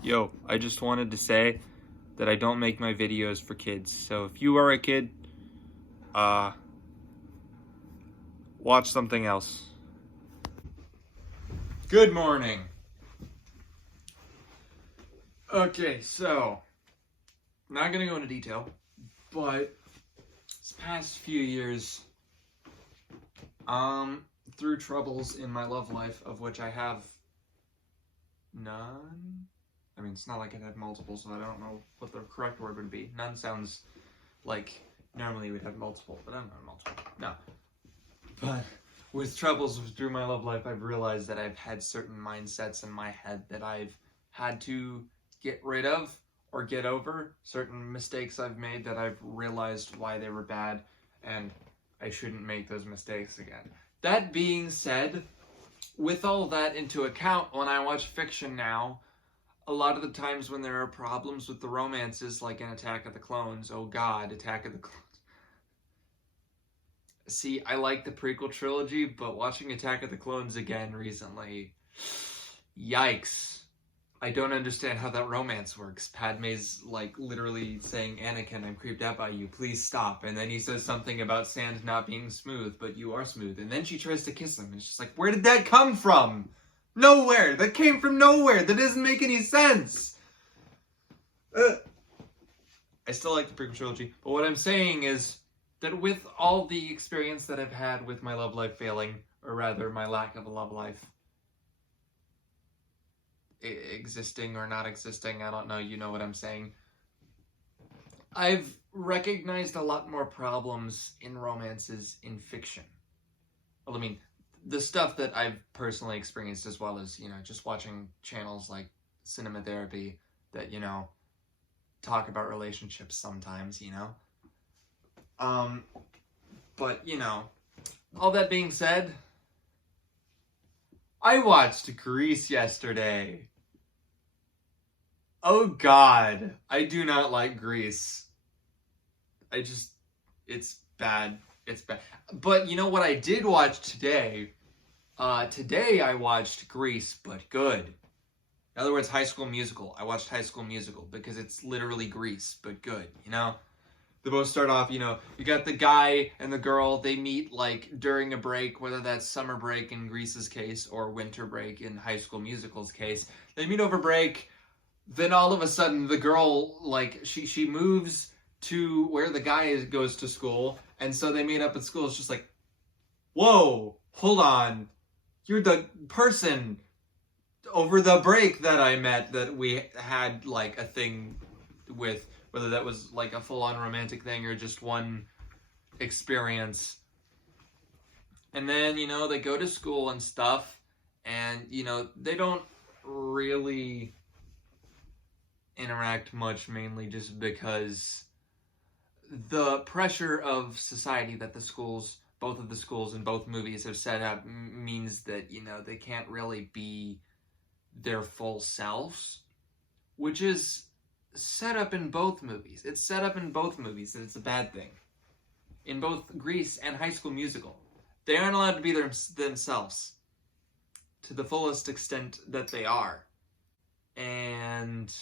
Yo, I just wanted to say that I don't make my videos for kids. So if you are a kid, uh, watch something else. Good morning. Okay, so, I'm not gonna go into detail, but this past few years, through troubles in my love life, of which I have none. I mean, it's not like I've had multiple, so I don't know what the correct word would be. None sounds like normally we'd have multiple, but I'm not multiple. No. But with troubles through my love life, I've realized that I've had certain mindsets in my head that I've had to get rid of or get over. Certain mistakes I've made that I've realized why they were bad, and I shouldn't make those mistakes again. That being said, with all that into account, when I watch fiction now, a lot of the times when there are problems with the romances, like in Attack of the Clones, oh god, Attack of the Clones. See, I like the prequel trilogy, but watching Attack of the Clones again recently, yikes. I don't understand how that romance works. Padme's like literally saying, Anakin, I'm creeped out by you, please stop. And then he says something about sand not being smooth, but you are smooth. And then she tries to kiss him. It's just like, where did that come from? Nowhere. That came from nowhere. That doesn't make any sense. I still like the prequel trilogy, but what I'm saying is that with all the experience that I've had with my love life failing, or rather my lack of a love life existing or not existing, I don't know, you know what I'm saying. I've recognized a lot more problems in romances in fiction. Well, I mean, the stuff that I've personally experienced, as well as, just watching channels like Cinema Therapy that, talk about relationships sometimes, But, all that being said, I watched Grease yesterday. Oh god, I do not like Grease. It's bad. It's bad. But you know what I did watch today? Today I watched Grease, but good. In other words, High School Musical. I watched High School Musical because it's literally Grease, but good, They both start off, you got the guy and the girl, they meet like during a break, whether that's summer break in Grease's case or winter break in High School Musical's case. They meet over break, then all of a sudden the girl, like, she moves to where the guy goes to school, and so they meet up at school. It's just like, whoa, hold on. You're the person over the break that I met that we had like a thing with, whether that was like a full-on romantic thing or just one experience. And then, they go to school and stuff, and, they don't really interact much, mainly just because the pressure of society that both of the schools in both movies have set up means that, they can't really be their full selves, which is set up in both movies. It's set up in both movies that it's a bad thing. In both Grease and High School Musical, they aren't allowed to be themselves to the fullest extent that they are. And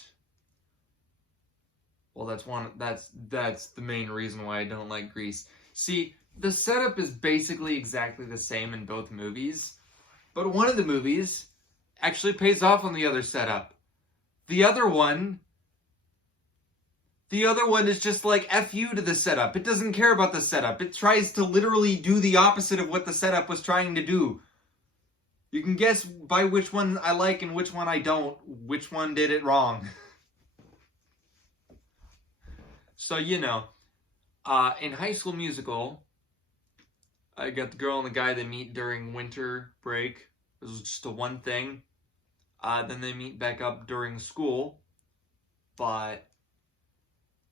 well, that's the main reason why I don't like Grease. See, the setup is basically exactly the same in both movies, but one of the movies actually pays off on the other setup. The other one is just like F you to the setup. It doesn't care about the setup. It tries to literally do the opposite of what the setup was trying to do. You can guess by which one I like and which one I don't, which one did it wrong. So, in High School Musical, I got the girl and the guy they meet during winter break. This was just a one thing. Then they meet back up during school, but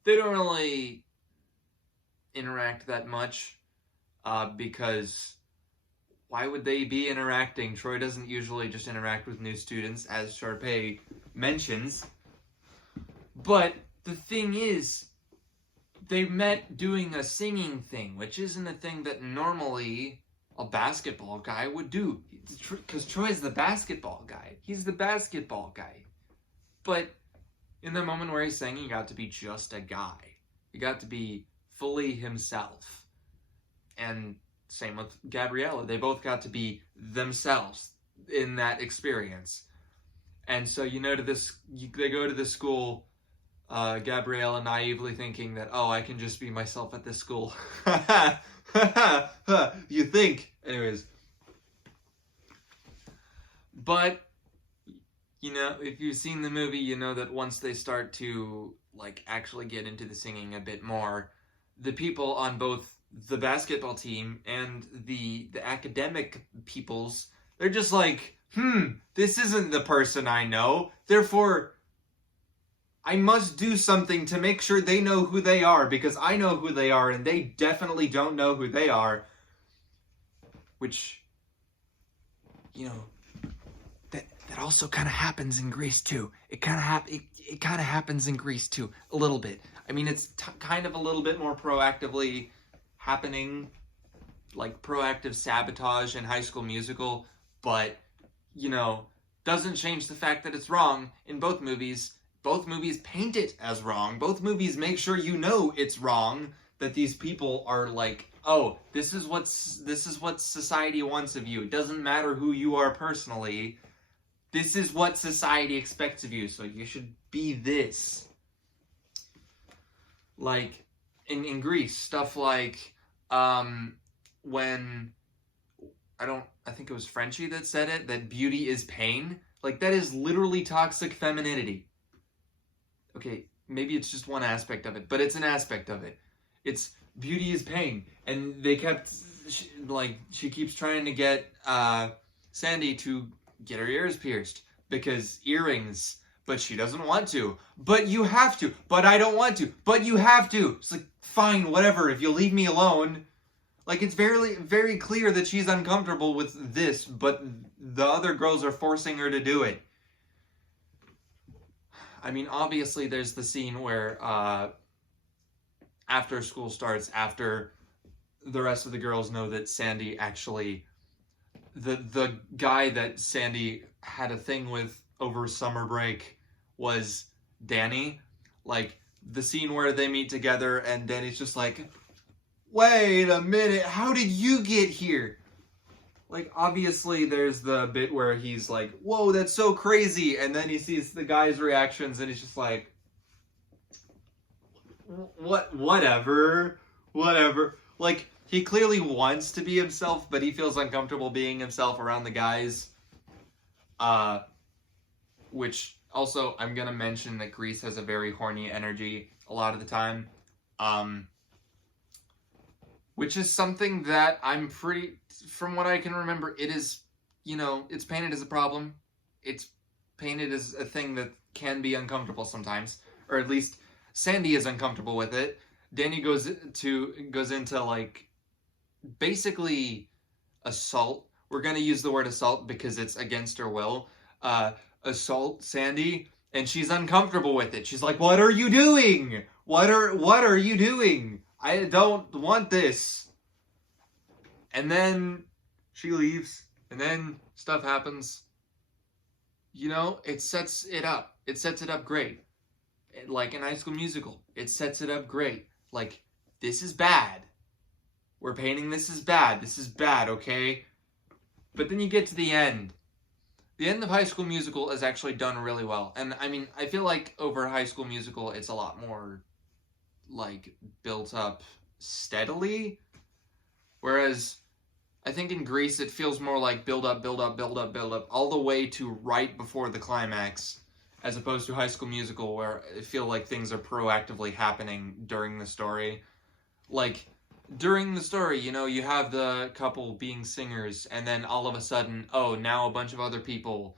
they don't really interact that much, because why would they be interacting? Troy doesn't usually just interact with new students, as Sharpay mentions. But the thing is, they met doing a singing thing, which isn't a thing that normally a basketball guy would do. Because Troy's the basketball guy. He's the basketball guy. But in the moment where he's singing, he got to be just a guy. He got to be fully himself. And same with Gabriella. They both got to be themselves in that experience. And so, they go to this school, Gabriella naively thinking that, oh, I can just be myself at this school. You think. Anyways. But, if you've seen the movie, you know that once they start to, actually get into the singing a bit more, the people on both the basketball team and the academic peoples, they're just like, this isn't the person I know. Therefore, I must do something to make sure they know who they are, because I know who they are and they definitely don't know who they are. Which, that also kind of happens in Grease too. It kind of happens in Grease too, a little bit. I mean, it's kind of a little bit more proactively happening, like proactive sabotage in High School Musical, but, doesn't change the fact that it's wrong in both movies. Both movies paint it as wrong. Both movies make sure it's wrong, that these people are like, oh, this is what society wants of you. It doesn't matter who you are personally. This is what society expects of you, so you should be this. Like, in Grease, stuff like, when, I think it was Frenchie that said it, that beauty is pain. Like, that is literally toxic femininity. Okay, maybe it's just one aspect of it, but it's an aspect of it. It's beauty is pain. And they kept, she keeps trying to get Sandy to get her ears pierced because earrings, but she doesn't want to. But you have to. But I don't want to. But you have to. It's like, fine, whatever, if you'll leave me alone. Like, it's very, very clear that she's uncomfortable with this, but the other girls are forcing her to do it. I mean, obviously there's the scene where after school starts, after the rest of the girls know that Sandy actually, the guy that Sandy had a thing with over summer break was Danny. Like, the scene where they meet together and Danny's just like, wait a minute, how did you get here? Like, obviously there's the bit where he's like, whoa, that's so crazy. And then he sees the guy's reactions and he's just like, whatever. Like, he clearly wants to be himself, but he feels uncomfortable being himself around the guys. Which, also, I'm gonna mention that Grease has a very horny energy a lot of the time. Which is something that I'm from what I can remember, it is, it's painted as a problem. It's painted as a thing that can be uncomfortable sometimes. Or at least Sandy is uncomfortable with it. Danny goes into, like, basically assault. We're going to use the word assault because it's against her will. Assault Sandy, and she's uncomfortable with it. She's like, what are you doing? What are you doing? I don't want this. And then she leaves, and then stuff happens. It sets it up. It sets it up great. Like in High School Musical, it sets it up great. Like, this is bad. We're painting this as bad. This is bad, okay? But then you get to the end. The end of High School Musical is actually done really well. And, I mean, I feel like over High School Musical, it's a lot more, like, built up steadily. Whereas, I think in Grease, it feels more like build up, all the way to right before the climax. As opposed to High School Musical, where I feel like things are proactively happening during the story. Like, during the story, you have the couple being singers, and then all of a sudden, oh, now a bunch of other people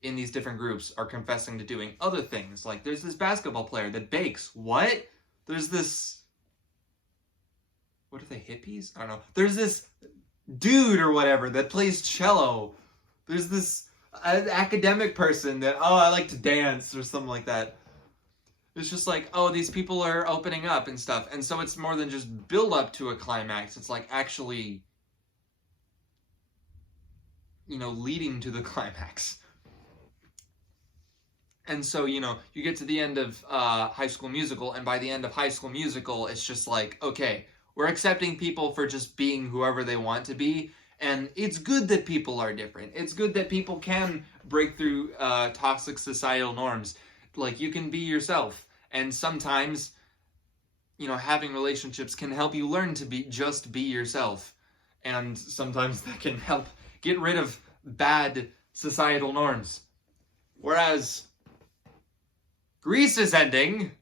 in these different groups are confessing to doing other things. Like, there's this basketball player that bakes. What? There's this... What are they, hippies? I don't know. There's this dude or whatever that plays cello. There's this academic person that, oh, I like to dance or something like that. It's just like, oh, these people are opening up and stuff. And so it's more than just build up to a climax. It's like actually, leading to the climax. And so, you get to the end of High School Musical, and by the end of High School Musical, it's just like, okay, we're accepting people for just being whoever they want to be, and it's good that people are different. It's good that people can break through toxic societal norms. Like, you can be yourself, and sometimes, having relationships can help you learn to be yourself, and sometimes that can help get rid of bad societal norms. Whereas Grease is ending.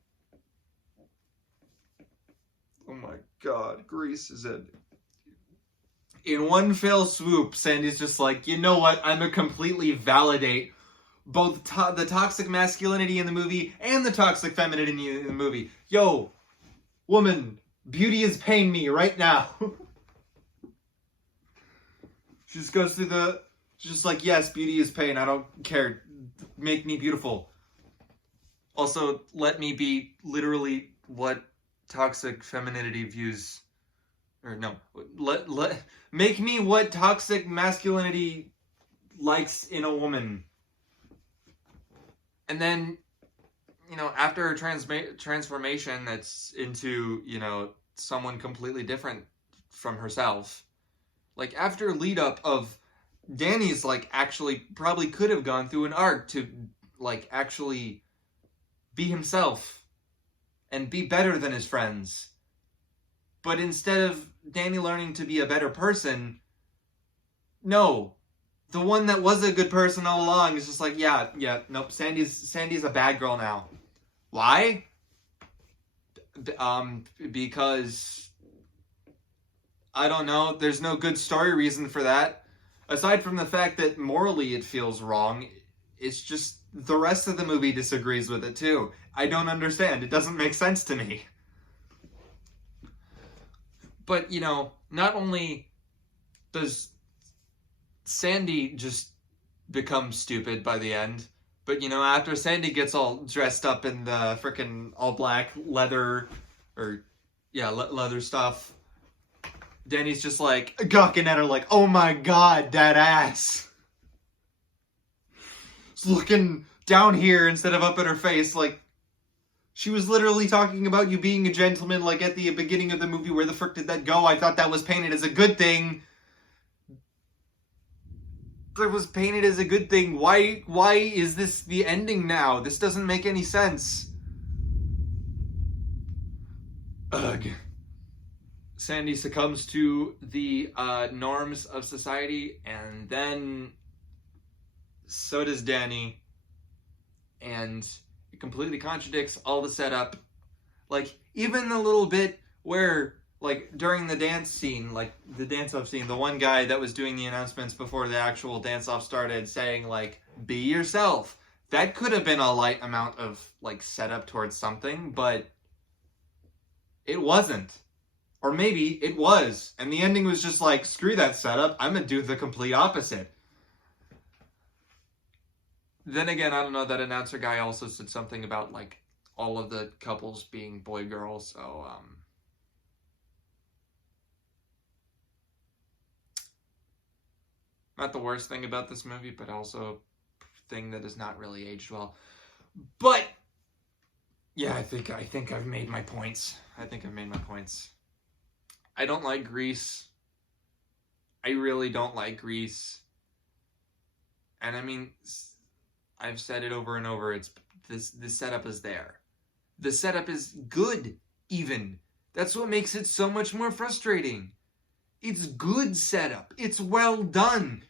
Oh my god, Grease is ending. In one fell swoop, Sandy's just like, you know what? I'm gonna completely validate both the toxic masculinity in the movie and the toxic femininity in the movie. Yo, woman, beauty is paying me right now. She just goes through she's just like, yes, beauty is pain. I don't care. Make me beautiful. Also, let me be literally what toxic femininity views, or no, make me what toxic masculinity likes in a woman. And then, after her transformation that's into, someone completely different from herself, like, after lead up of Danny's, like, actually probably could have gone through an arc to, like, actually be himself and be better than his friends. But instead of Danny learning to be a better person, no. The one that was a good person all along is just like, yeah, nope, Sandy's a bad girl now. Why? Because I don't know, there's no good story reason for that. Aside from the fact that morally it feels wrong, it's just the rest of the movie disagrees with it too. I don't understand. It doesn't make sense to me. But, not only does Sandy just become stupid by the end, but, after Sandy gets all dressed up in the frickin' all black leather, leather stuff, Danny's just like gawking at her like, oh my god, that ass. Just looking down here instead of up at her face, like, she was literally talking about you being a gentleman, like, at the beginning of the movie. Where the frick did that go? I thought that was painted as a good thing. That was painted as a good thing. Why is this the ending now? This doesn't make any sense. Ugh. Sandy succumbs to the norms of society, and then so does Danny, and it completely contradicts all the setup. Like, even the little bit where, like, during the dance scene, like, the dance-off scene, the one guy that was doing the announcements before the actual dance-off started saying, like, be yourself. That could have been a light amount of, like, setup towards something, but it wasn't. Or maybe it was, and the ending was just like, screw that setup, I'm gonna do the complete opposite. Then again, I don't know, that announcer guy also said something about, like, all of the couples being boy-girl, so, not the worst thing about this movie, but also a thing that has not really aged well. But, yeah, I think I've made my points. I don't like Grease. I really don't like Grease. And I mean, I've said it over and over, the setup is there. The setup is good, even. That's what makes it so much more frustrating. It's good setup. It's well done.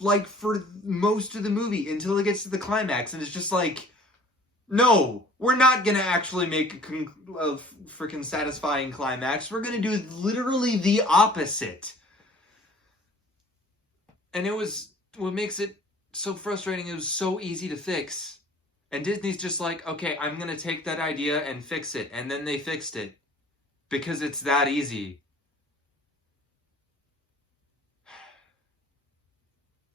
Like, for most of the movie, until it gets to the climax, and it's just like, no, we're not gonna actually make a freaking satisfying climax. We're gonna do literally the opposite. And what makes it so frustrating, it was so easy to fix. And Disney's just like, okay, I'm gonna take that idea and fix it. And then they fixed it. Because it's that easy.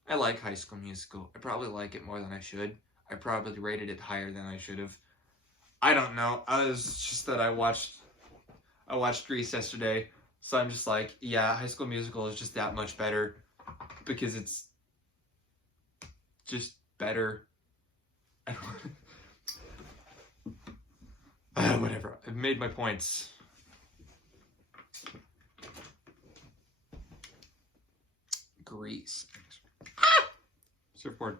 I like High School Musical. I probably like it more than I should. I probably rated it higher than I should have. I don't know. It's just that I watched Grease yesterday, so I'm just like, yeah, High School Musical is just that much better because it's just better. whatever. I've made my points. Grease. Ah! Surfboard.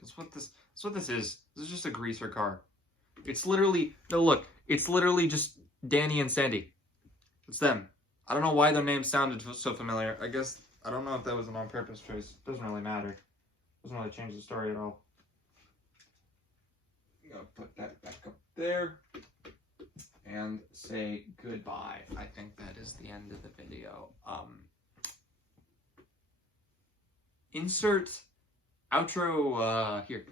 That's what this is. This is just a greaser car. It's literally, no, look, it's literally just Danny and Sandy. It's them. I don't know why their names sounded so familiar. I guess, I don't know if that was an on-purpose choice. Doesn't really matter. Doesn't really change the story at all. I'm gonna put that back up there and say goodbye. I think that is the end of the video. Insert outro here.